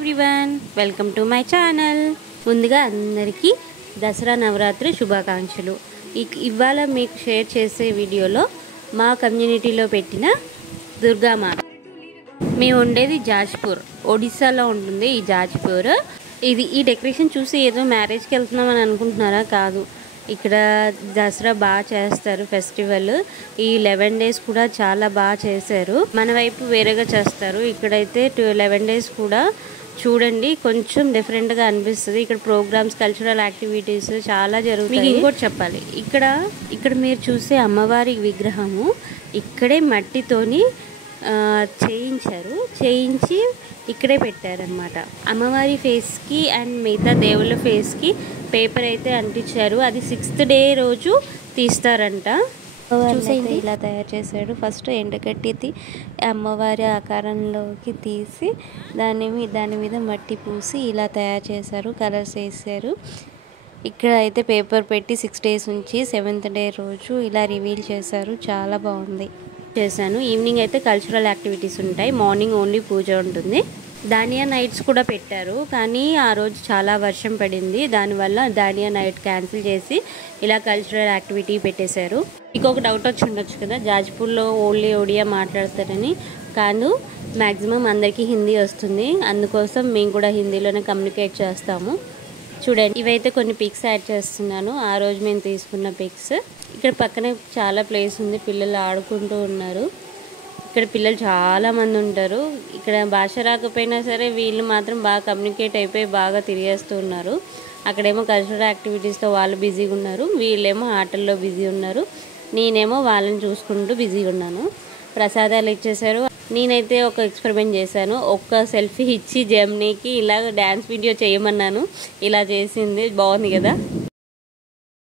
Everyone, welcome to my channel. ముందుగా అందరికీ దసరా నవరాత్రి శుభాకాంక్షలు. ఇవాళ మీకు షేర్ చేసే వీడియోలో మా కమ్యూనిటీలో పెట్టిన దుర్గామాత. మేము ఉండేది జాజ్పూర్, ఒడిస్సాలో ఉంటుంది ఈ జాజ్పూర్. ఈ డెకరేషన్ చూసి ఏదో మ్యారేజ్కి వెళ్తున్నామని అనుకుంటున్నారా? కాదు, ఇక్కడ దసరా బాగా చేస్తారు ఫెస్టివల్. ఈ 11 days కూడా చాలా బాగా చేశారు. మన వైపు వేరేగా చేస్తారు, ఇక్కడైతే 11 days కూడా చూడండి కొంచెం డిఫరెంట్గా అనిపిస్తుంది. ఇక్కడ ప్రోగ్రామ్స్, కల్చరల్ యాక్టివిటీస్ చాలా జరుగుతాయి. మీకు ఇంకోటి చెప్పాలి, ఇక్కడ మీరు చూసే అమ్మవారి విగ్రహము ఇక్కడే మట్టితోని చేయించి ఇక్కడే పెట్టారనమాట. అమ్మవారి ఫేస్కి అండ్ మిగతా దేవుళ్ళ ఫేస్కి పేపర్ అయితే అంటించారు. అది 6th day రోజు తీస్తారంట. చూసేయండి, ఇలా తయారు చేశాడు. ఫస్ట్ ఎండగట్టి అమ్మవారి ఆకారంలోకి తీసి దాని మీద మట్టి పూసి ఇలా తయారు చేశారు, కలర్స్ వేసారు. ఇక్కడ అయితే పేపర్ పెట్టి 6 days ఉంచి 7th day రోజు ఇలా రివీల్ చేశారు. చాలా బాగుంది. చేశాను. ఈవినింగ్ అయితే కల్చరల్ యాక్టివిటీస్ ఉంటాయి, మార్నింగ్ ఓన్లీ పూజ ఉంటుంది. దానియా నైట్స్ కూడా పెట్టారు, కానీ ఆ రోజు చాలా వర్షం పడింది. దానివల్ల దానియా నైట్ క్యాన్సిల్ చేసి ఇలా కల్చరల్ యాక్టివిటీ పెట్టేశారు. ఇంకొక డౌట్ వచ్చి ఉండొచ్చు కదా, జాజ్పూర్లో ఓన్లీ ఒడియా మాట్లాడతారని. కాదు, మ్యాక్సిమం అందరికీ హిందీ వస్తుంది, అందుకోసం మేము కూడా హిందీలోనే కమ్యూనికేట్ చేస్తాము. చూడండి, ఇవైతే కొన్ని పిక్స్ యాడ్ చేస్తున్నాను, ఆ రోజు మేము తీసుకున్న పిక్స్. ఇక్కడ పక్కనే చాలా ప్లేస్ ఉంది, పిల్లలు ఆడుకుంటూ ఉన్నారు. ఇక్కడ పిల్లలు చాలా మంది ఉంటారు. ఇక్కడ భాష రాకపోయినా సరే వీళ్ళు మాత్రం బాగా కమ్యూనికేట్ అయిపోయి బాగా తిరిగేస్తూ ఉన్నారు. అక్కడేమో కల్చరల్ యాక్టివిటీస్తో వాళ్ళు బిజీగా ఉన్నారు, వీళ్ళేమో ఆటల్లో బిజీ ఉన్నారు. నేనేమో వాళ్ళని చూసుకుంటూ బిజీగా ఉన్నాను. ప్రసాదాలు ఇచ్చేసారు. నేనైతే ఒక ఎక్స్పెరిమెంట్ చేశాను. ఒక్క సెల్ఫీ ఇచ్చి జెమ్నీకి ఇలా డ్యాన్స్ వీడియో చేయమన్నాను, ఇలా చేసింది. బాగుంది కదా.